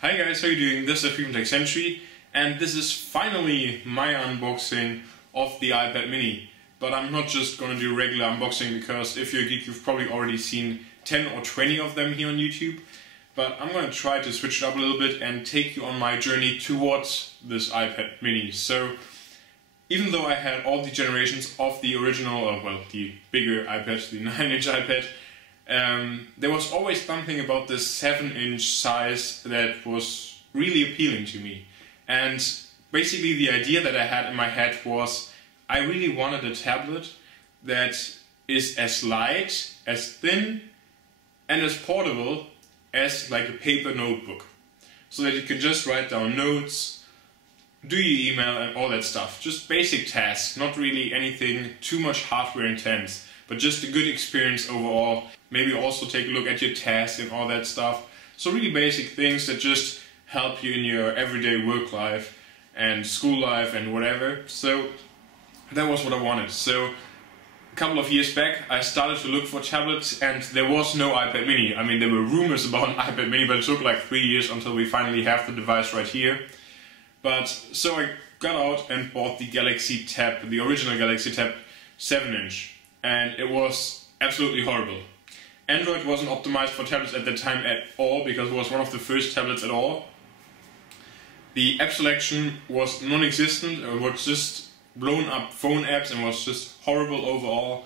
Hi guys, how are you doing? This is from techcentury, and this is finally my unboxing of the iPad mini. But I'm not just gonna do regular unboxing because if you're a geek you've probably already seen 10 or 20 of them here on YouTube. But I'm gonna try to switch it up a little bit and take you on my journey towards this iPad mini. So even though I had all the generations of the original, well, the bigger iPad, the 9-inch iPad, there was always something about this 7-inch size that was really appealing to me. And basically the idea that I had in my head was I really wanted a tablet that is as light, as thin and as portable as like a paper notebook. So that you can just write down notes, do your email and all that stuff. Just basic tasks, not really anything too much hardware intense, but just a good experience overall. Maybe also take a look at your tasks and all that stuff. So really basic things that just help you in your everyday work life and school life and whatever. So that was what I wanted. So a couple of years back I started to look for tablets and there was no iPad mini. I mean, there were rumors about an iPad mini, but it took like 3 years until we finally have the device right here. But so I got out and bought the Galaxy Tab, the original Galaxy Tab 7-inch, and it was absolutely horrible. Android wasn't optimized for tablets at that time at all because it was one of the first tablets at all. The app selection was non-existent, it was just blown up phone apps and was just horrible overall.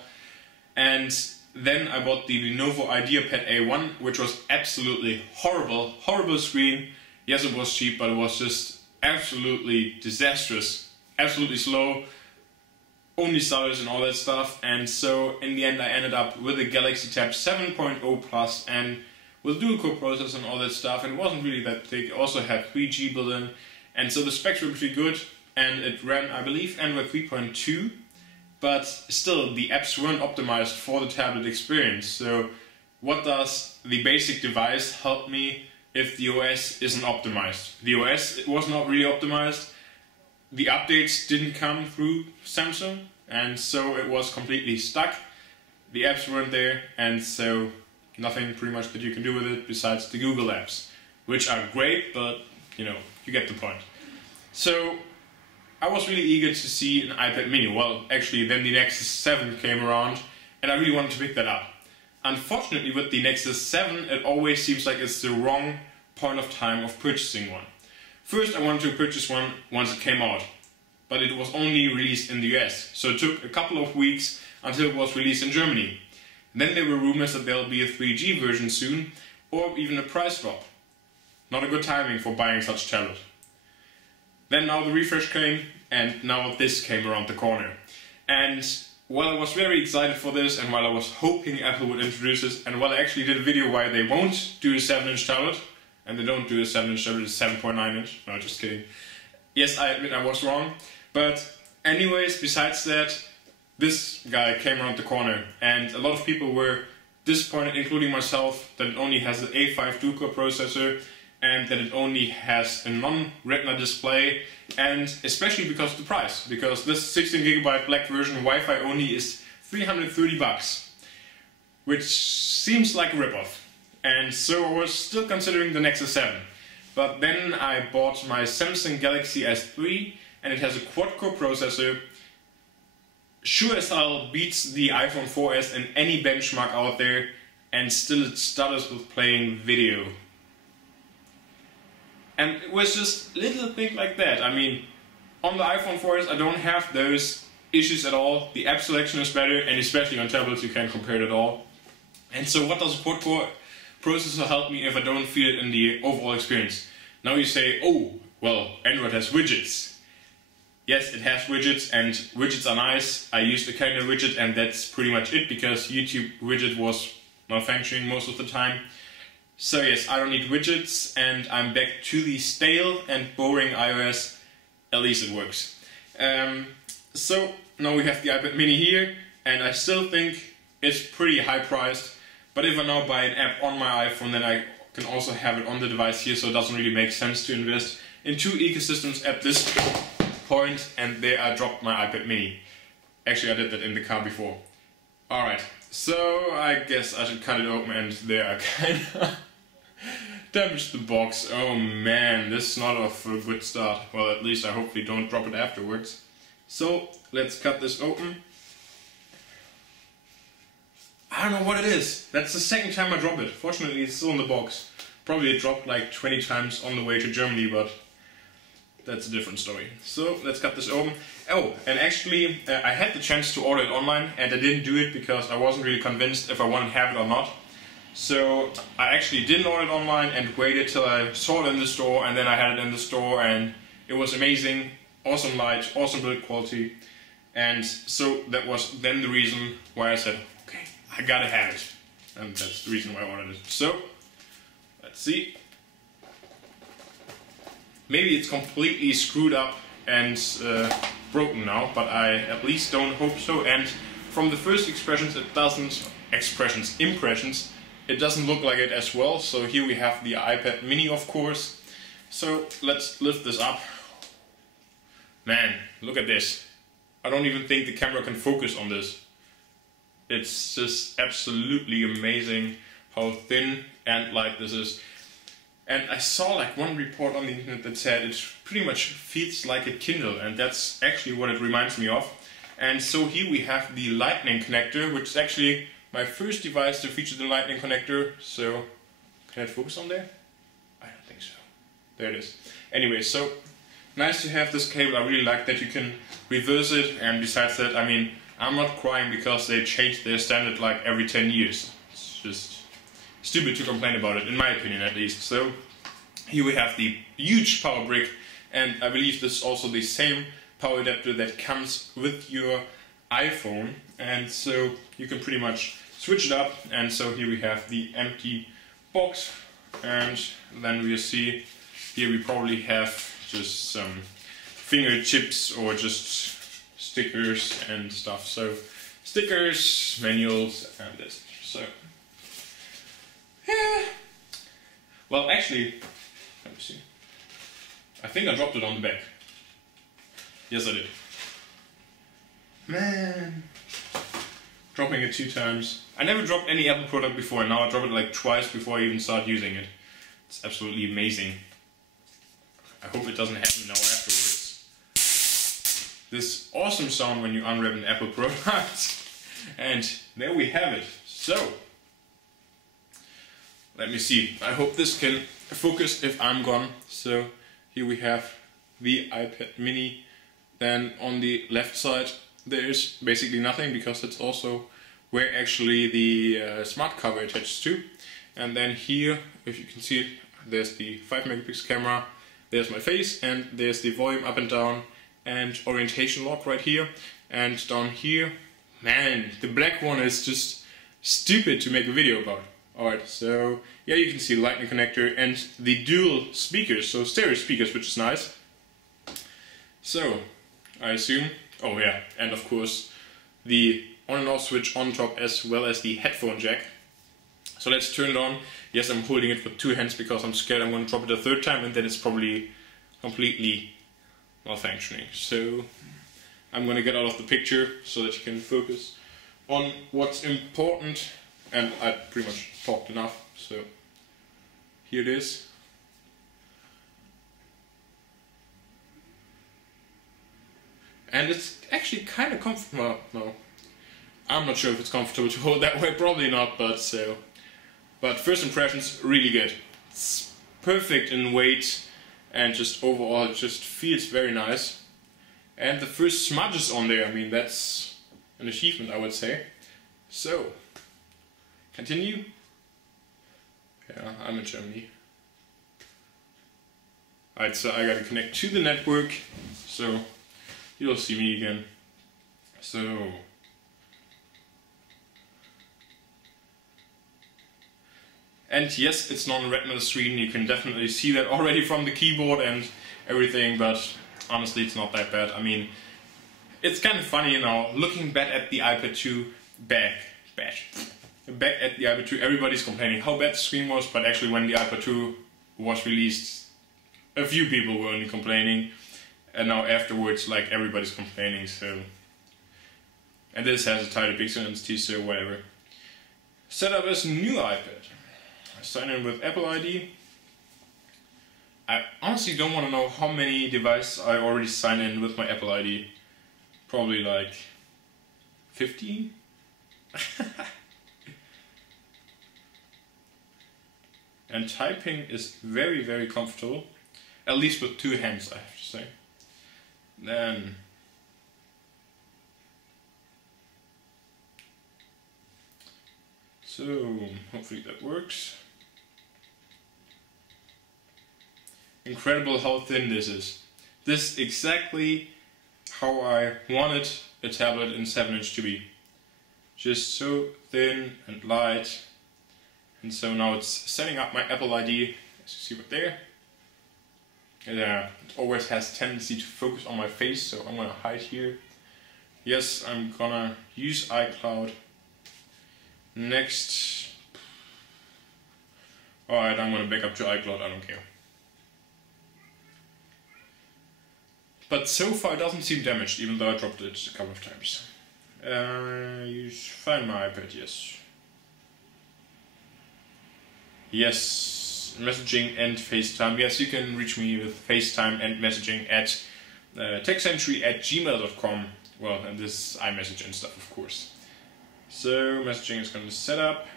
And then I bought the Lenovo IdeaPad A1, which was absolutely horrible, horrible screen. Yes, it was cheap, but it was just absolutely disastrous, absolutely slow, only stylus and all that stuff. And so in the end I ended up with a Galaxy Tab 7.0 Plus and with dual-core processor and all that stuff, and it wasn't really that thick. It also had 3G built in, and so the specs were pretty good, and it ran, I believe, Android 3.2, but still the apps weren't optimized for the tablet experience. So what does the basic device help me if the OS isn't optimized? The OS, it was not really optimized. The updates didn't come through Samsung, and so it was completely stuck. The apps weren't there, and so nothing pretty much that you can do with it besides the Google apps, which are great, but you know, you get the point. So I was really eager to see an iPad mini. Well, actually then the Nexus 7 came around and I really wanted to pick that up. Unfortunately with the Nexus 7 it always seems like it's the wrong point of time of purchasing one. First I wanted to purchase one once it came out, but it was only released in the US, so it took a couple of weeks until it was released in Germany. Then there were rumors that there'll be a 3G version soon, or even a price drop. Not a good timing for buying such a tablet. Then now the refresh came, and now this came around the corner. And while I was very excited for this, and while I was hoping Apple would introduce this, and while I actually did a video why they won't do a 7-inch tablet, and they don't do a 7-inch tablet, it's 7.9-inch, no, just kidding. Yes, I admit I was wrong, but anyways, besides that, this guy came around the corner, and a lot of people were disappointed, including myself, that it only has an A5 dual-core processor, and that it only has a non-retina display, and especially because of the price, because this 16GB black version Wi-Fi only is 330 bucks, which seems like a ripoff. And so I was still considering the Nexus 7, but then I bought my Samsung Galaxy S3, and it has a quad-core processor. Sure as hell beats the iPhone 4S in any benchmark out there, and still it stutters with playing video. And it was just little things like that. I mean, on the iPhone 4S I don't have those issues at all. The app selection is better, and especially on tablets you can't compare it at all. And so what does a quad-core processor help me if I don't feel it in the overall experience? Now you say, oh, well, Android has widgets. Yes, it has widgets, and widgets are nice. I used a calendar widget, and that's pretty much it, because YouTube widget was malfunctioning most of the time. So yes, I don't need widgets, and I'm back to the stale and boring iOS. At least it works. So now we have the iPad mini here, and I still think it's pretty high priced. But if I now buy an app on my iPhone, then I can also have it on the device here, so it doesn't really make sense to invest in two ecosystems at this point. And there I dropped my iPad mini. Actually I did that in the car before. Alright, so I guess I should cut it open, and there I kinda Damage the box. Oh man, this is not off for a good start. Well, at least I hopefully don't drop it afterwards. So, let's cut this open. I don't know what it is. That's the second time I drop it. Fortunately, it's still in the box. Probably it dropped like 20 times on the way to Germany, but that's a different story. So, let's cut this open. Oh, and actually, I had the chance to order it online, and I didn't do it because I wasn't really convinced if I wanted to have it or not. So, I actually didn't order it online and waited till I saw it in the store, and then I had it in the store, and it was amazing. Awesome light, awesome build quality. And so, that was then the reason why I said, okay, I gotta have it. And that's the reason why I ordered it. So, let's see. Maybe it's completely screwed up and broken now, but I at least don't hope so. And from the first impressions, it doesn't look like it as well. So here we have the iPad mini, of course. So let's lift this up. Man, look at this. I don't even think the camera can focus on this. It's just absolutely amazing how thin and light this is. And I saw like one report on the internet that said it pretty much feels like a Kindle, and that's actually what it reminds me of. And so here we have the lightning connector, which is actually my first device to feature the lightning connector. So, can it focus on there? I don't think so. There it is. Anyway, so nice to have this cable. I really like that you can reverse it, and besides that, I mean, I'm not crying because they changed their standard like every 10 years. It's just stupid to complain about it, in my opinion at least. So here we have the huge power brick, and I believe this is also the same power adapter that comes with your iPhone, and so you can pretty much switch it up. And so here we have the empty box, and then we see here we probably have just some finger chips or just stickers and stuff. So stickers, manuals, and this. So yeah. Well, actually, let me see. I think I dropped it on the back. Yes, I did. Man, dropping it 2 times. I never dropped any Apple product before, and now I dropped it like twice before I even started using it. It's absolutely amazing. I hope it doesn't happen now afterwards. This awesome sound when you unwrap an Apple product. And there we have it. So, let me see. I hope this can focus if I'm gone. So, here we have the iPad mini. Then on the left side there is basically nothing, because that's also where actually the smart cover attaches to. And then here, if you can see it, there's the 5 megapixel camera, there's my face, and there's the volume up and down and orientation lock right here. And down here, man, the black one is just stupid to make a video about. Alright, so yeah, you can see the lightning connector and the dual speakers, so stereo speakers, which is nice. So, I assume, oh yeah, and of course the on and off switch on top, as well as the headphone jack. So let's turn it on. Yes, I'm holding it with 2 hands because I'm scared I'm going to drop it a 3rd time and then it's probably completely malfunctioning. So I'm going to get out of the picture so that you can focus on what's important, and I pretty much talked enough, so here it is. And it's actually kind of comfortable. Well, no, I'm not sure if it's comfortable to hold that way, probably not, but so. But first impressions, really good. It's perfect in weight, and just overall it just feels very nice. And the first smudges on there, I mean, that's an achievement, I would say. So, continue. Yeah, I'm in Germany. Alright, so I gotta connect to the network, so you'll see me again. So, and yes, it's non-retinal screen. You can definitely see that already from the keyboard and everything, but honestly it's not that bad. I mean, it's kind of funny now, looking back at the iPad 2, back at the iPad 2, everybody's complaining how bad the screen was, but actually when the iPad 2 was released, a few people were only complaining, and now afterwards, like, everybody's complaining, so. And this has a tighter pixel density, so whatever. Set up as new iPad. Sign in with Apple ID. I honestly don't want to know how many devices I already signed in with my Apple ID. Probably like 15? And typing is very, very comfortable. At least with two hands, I have to say. Then so hopefully that works. Incredible how thin this is. This is exactly how I wanted a tablet in 7" to be. Just so thin and light. And so now it's setting up my Apple ID, as you see right there. Yeah, it always has tendency to focus on my face, so I'm gonna hide here. Yes, I'm gonna use iCloud. Next. Alright, I'm gonna back up to iCloud, I don't care. But so far it doesn't seem damaged, even though I dropped it a couple of times. Find my iPad, yes. Yes, messaging and FaceTime. Yes, you can reach me with FaceTime and messaging at techcentury@gmail.com. Well, and this is iMessage and stuff, of course. So, messaging is going to set up.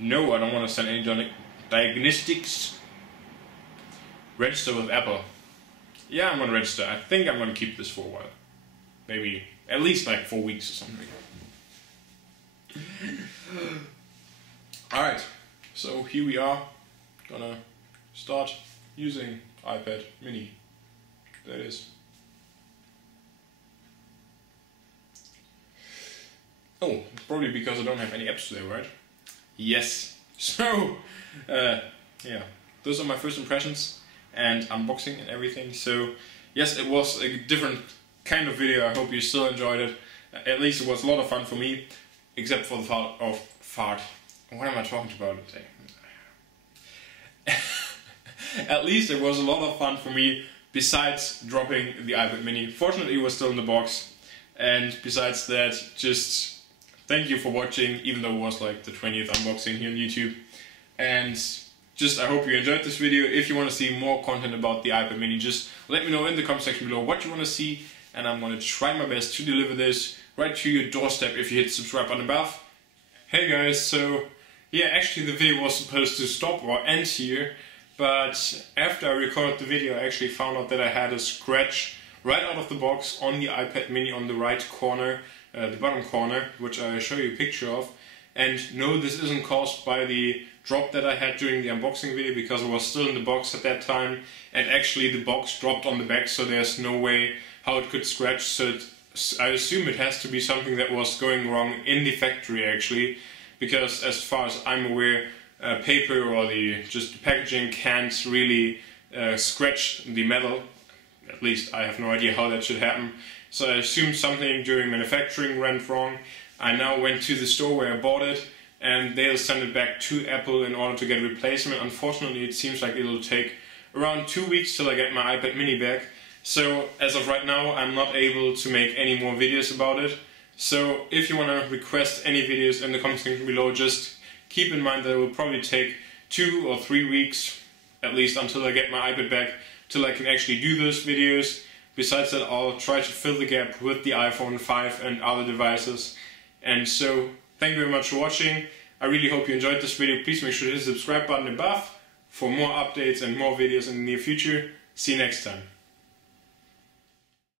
No, I don't want to send any diagnostics. Register with Apple. Yeah, I'm going to register. I think I'm going to keep this for a while. Maybe at least like 4 weeks or something. Alright, so here we are. Gonna start using iPad mini. There it is. Oh, probably because I don't have any apps there, right? Yes. So, yeah, those are my first impressions and unboxing and everything. So, yes, it was a different kind of video. I hope you still enjoyed it. At least it was a lot of fun for me, except for the fart. What am I talking about today? At least it was a lot of fun for me, besides dropping the iPad mini. Fortunately it was still in the box, and besides that, just thank you for watching, even though it was like the 20th unboxing here on YouTube. And just I hope you enjoyed this video. If you want to see more content about the iPad mini, just let me know in the comment section below what you want to see, and I'm going to try my best to deliver this right to your doorstep if you hit the subscribe button above. Hey guys, so yeah, actually the video was supposed to stop or end here, but after I recorded the video I actually found out that I had a scratch right out of the box on the iPad mini on the right corner, the bottom corner, which I'll show you a picture of. And no, this isn't caused by the drop that I had during the unboxing video, because it was still in the box at that time, and actually the box dropped on the back, so there's no way how it could scratch. So I assume it has to be something that was going wrong in the factory actually, because as far as I'm aware, paper or just the packaging can't really scratch the metal. At least I have no idea how that should happen. So I assume something during manufacturing went wrong. I now went to the store where I bought it, and they'll send it back to Apple in order to get a replacement. Unfortunately, it seems like it'll take around 2 weeks till I get my iPad mini back. So as of right now, I'm not able to make any more videos about it. So if you want to request any videos in the comment section below, just keep in mind that it will probably take 2 or 3 weeks, at least until I get my iPad back, till I can actually do those videos. Besides that, I'll try to fill the gap with the iPhone 5 and other devices. And so, thank you very much for watching. I really hope you enjoyed this video. Please make sure to hit the subscribe button above for more updates and more videos in the near future. See you next time.